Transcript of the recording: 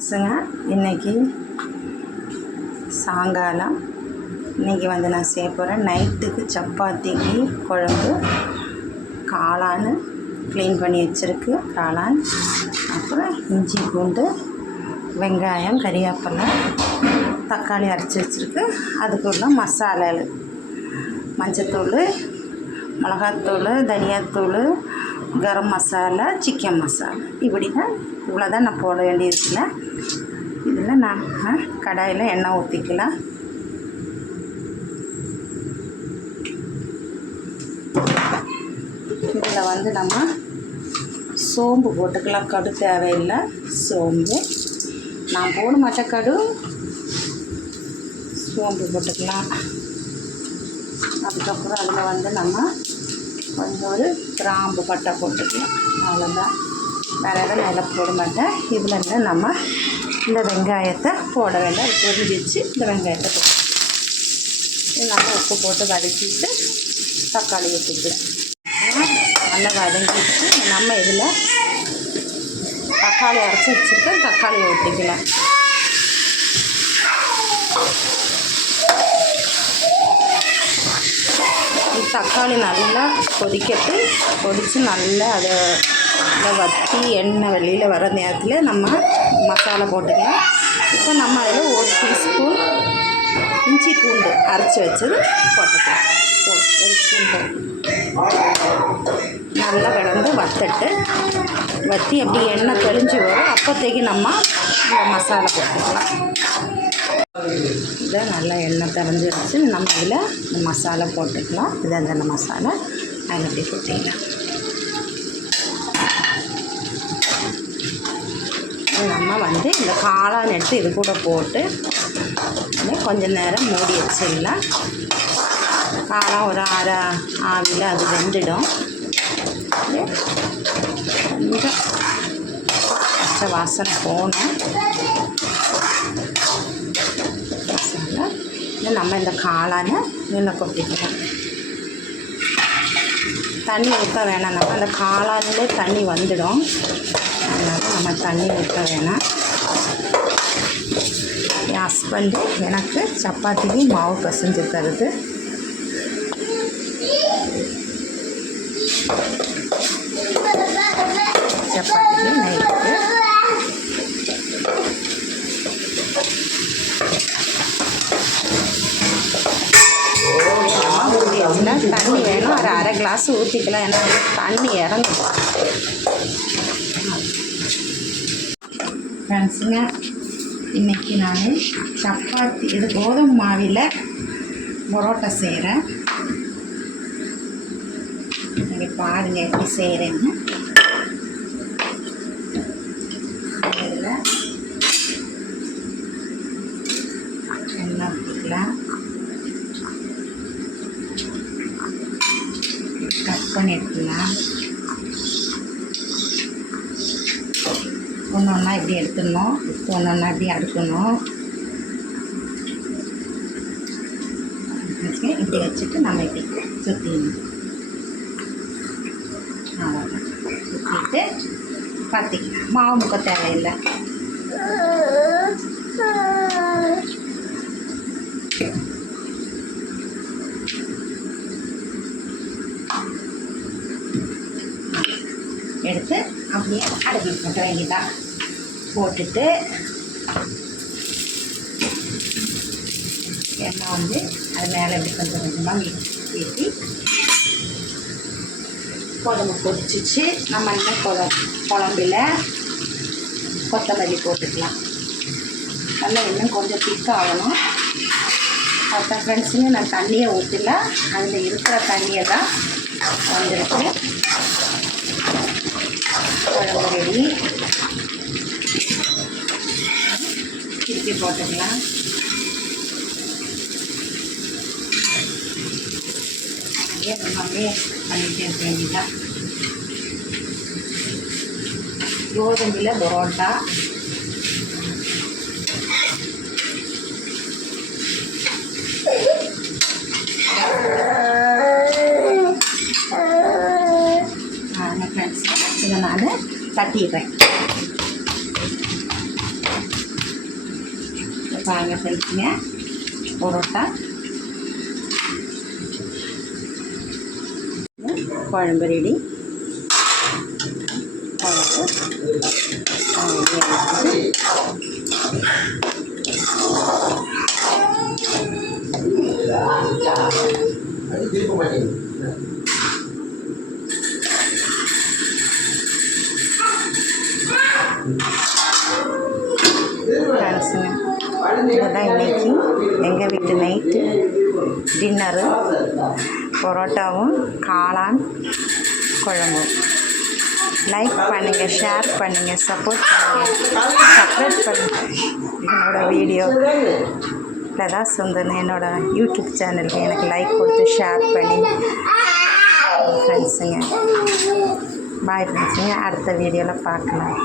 இன்னைக்கு சாயங்காலம் நான் செய்ய போகிறேன். நைட்டுக்கு சப்பாத்திக்கு குழம்பு, காளான் க்ளீன் பண்ணி வச்சுருக்கு, காளான், அப்புறம் இஞ்சி பூண்டு வெங்காயம் கறிவேப்பிலை தக்காளி அரைச்சி வச்சுருக்கு. அதுக்குள்ள மசாலா மஞ்சத்தூள், மிளகாத்தூள், தனியாத்தூள், கரம் மசாலா, சிக்கன் மசாலா, இவ்வளோதான் நான் போட வேண்டியதில்லை. இதில் நான் கடாயில் எண்ணெய் ஊற்றிக்கலாம். இதில் நம்ம சோம்பு போட்டுக்கலாம். கடு தேவையில்லை. சோம்பு நான் போட மாட்டேன். கடு சோம்பு போட்டுக்கலாம். அதுக்கப்புறம் அதில் நம்ம கொஞ்சம் ஒரு கிராம்பு பட்டை போட்டுக்கலாம். அவ்வளோதான். வேறு எதுவும் நான் போட மாட்டேன். இதில் நம்ம இந்த வெங்காயத்தை போட வேண்டாம். அது பொரிஞ்சிச்சு. இந்த வெங்காயத்தை போட்டு நல்லா உப்பு போட்டு வதக்கிட்டு தக்காளி ஊற்றிக்கலாம். நல்லா வதங்கிட்டு நம்ம இதில் தக்காளி அரைச்சி வச்சுருக்கோம். தக்காளியை ஊற்றிக்கலாம். தக்காளி நல்லா கொதித்து நல்லா அதை வற்றி எண்ணெய் வெளியில் வர நேரத்தில் நம்ம மசாலா போட்டுக்கலாம். இப்போ நம்ம அதில் 1 டீஸ்பூன் இஞ்சி பூண்டு அரைச்சி வச்சது போட்டுக்கலாம். 1 ஸ்பூன் நல்லா கிடந்து வற்றி அப்படி எண்ணெய் தெளிஞ்சு வரும். அப்போதைக்கு நம்ம இந்த மசாலா போட்டுக்கலாம். இதை நல்லா எண்ணெய் தெளிஞ்சு வச்சு நம்ம இதில் இந்த மசாலா போட்டுக்கலாம். இதை அந்த மசாலா அதில் அப்படி போட்டிக்கலாம். நம்ம இந்த காளான் எடுத்து இது கூட போட்டு கொஞ்சம் நேரம் மூடி வச்சிடலாம். காளான் ஒரு அரை ஆவியில் அது வெந்துடும். கொஞ்சம் பச்சை வாசனை போகணும். நம்ம இந்த காளானை இதில் கொட்டிக்கலாம். தண்ணி ஊற்ற வேணாம். நம்ம அந்த காளானிலே தண்ணி வந்துடும். அதனால் நம்ம தண்ணி ஊற்ற வேணாம். என் ஹஸ்பண்டு எனக்கு சப்பாத்திக்கு மாவு பசைஞ்சு தருது. சப்பாத்திக்கு நைட்டு தண்ணி வேணும். ஒரு அரை கிளாஸ் ஊற்றிக்கலாம். ஏன்னா தண்ணி இறங்கும். ஃப்ரெண்ட்ஸுங்க, இன்றைக்கி நான் சப்பாத்தி இது கோதுமை மாவில் பரோட்டா செய்கிறேன். நீங்கள் பாருங்கள் எப்படி செய்கிறேன்னு. இதில் எண்ணெய் ஊற்றிக்கலாம். கட் பண்ணி எடுத்துக்கலாம். ஒன்று ஒன்றா இப்படி எடுத்துடணும். ஒன்று ஒன்றா இப்படி அடுக்கணும். இப்படி வச்சுட்டு நம்ம இப்படி சுற்றிடணும். அவ்வளோதான். சுற்றிட்டு பார்த்திக்கலாம். மாவு முக்க தேவையில்லை. எடுத்து அப்படியே அடுப்பி போட்ட வேண்டியதான். போட்டுட்டு எண்ணெய் அது மேலே இப்படி கொஞ்சம் கொஞ்சமாக ஊற்றி குழம்பு கொதிச்சிச்சு. நம்ம இன்னும் குழம்புல கொத்தமல்லி போட்டுக்கலாம். நல்லா இன்னும் கொஞ்சம் திக்காகணும். அப்புறம் ஃப்ரெண்ட்ஸுங்க நான் தண்ணியை ஊற்றல. அதில் இருக்கிற தண்ணியை தான் வந்துருக்கு. குழம்பு ரெடி. திருப்பி போட்டுக்கலாம். அப்படியே பண்ணிகிட்டே இருக்க வேண்டியதான். கோதுமையில் பரோட்டா. ஃப்ரெண்ட்ஸ், இதை நான் தட்டிடுறேன். பாருங்க ஃப்ரெண்ட்ஸுங்க, பரோட்டா குழம்பு ரெடி. இதுதான் இன்றைக்கி எங்கள் வீட்டு நைட்டு டின்னரு. பரோட்டாவும் காளான் குழம்பும். லைக் பண்ணுங்கள், ஷேர் பண்ணுங்கள், சப்போர்ட் பண்ணுங்கள், சப்ஸ்கிரைப் பண்ணுங்கள். என்னோடய வீடியோ லதா சுந்தர் என்னோடய யூடியூப் சேனலுக்கு எனக்கு லைக் கொடுத்து ஷேர் பண்ணி ஃப்ரெண்ட்ஸுங்க. பாய் ஃப்ரெண்ட்ஸுங்க, அடுத்த வீடியோவில் பார்க்கலாம்.